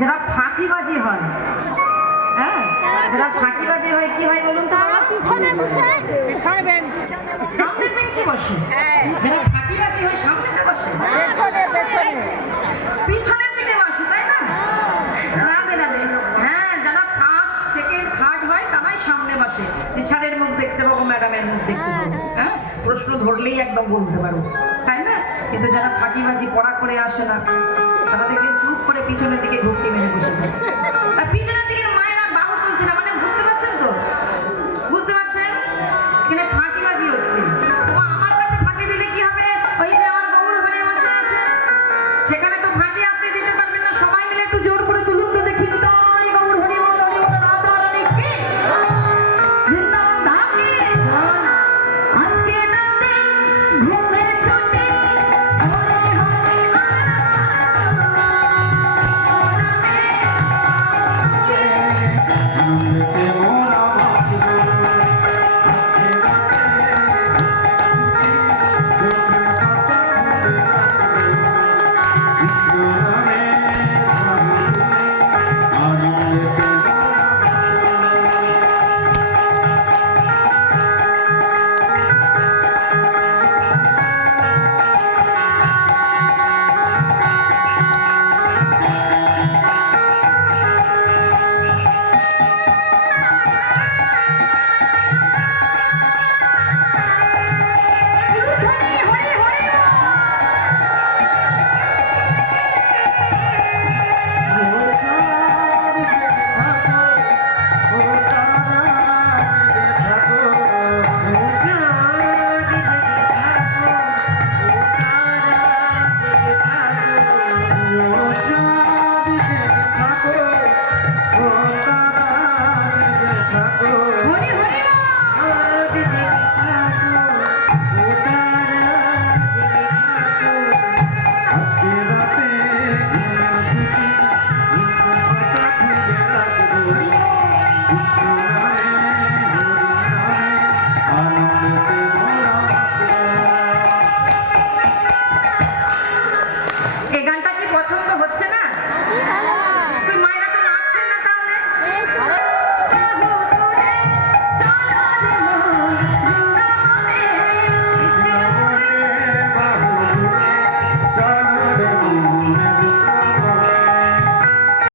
যারা ফাঁকিবাজি হয়, হ্যাঁ, যারা ফাঁকিবাজি হয় কি হয় বলুন তো? তারা পিছনে বসে, পিছনে বেঞ্চ, সামনে বেঞ্চে বসে। যারা ফাঁকিবাজি হয় সামনেতে বসে, পেছনে পেছনে, পিছনের দিকে বসে, তাই না? রাধে রাধে। হ্যাঁ, যারা ফার্স্ট সেকেন্ড থার্ড হয় তারাই সামনে বসে। স্যারের মুখ দেখতে পাবো, ম্যাডামের মুখ দেখতে পাবো, হ্যাঁ, প্রশ্ন ধরলেই একদম বলতে পারবো, তাই না? কিন্তু যারা ফাঁকিবাজি পড়া করে আসে না, তারা দেখে চুপ করে পিছনের দিকে ঘুরতে মেরে বসে থাকে। আর পিছনের দিকে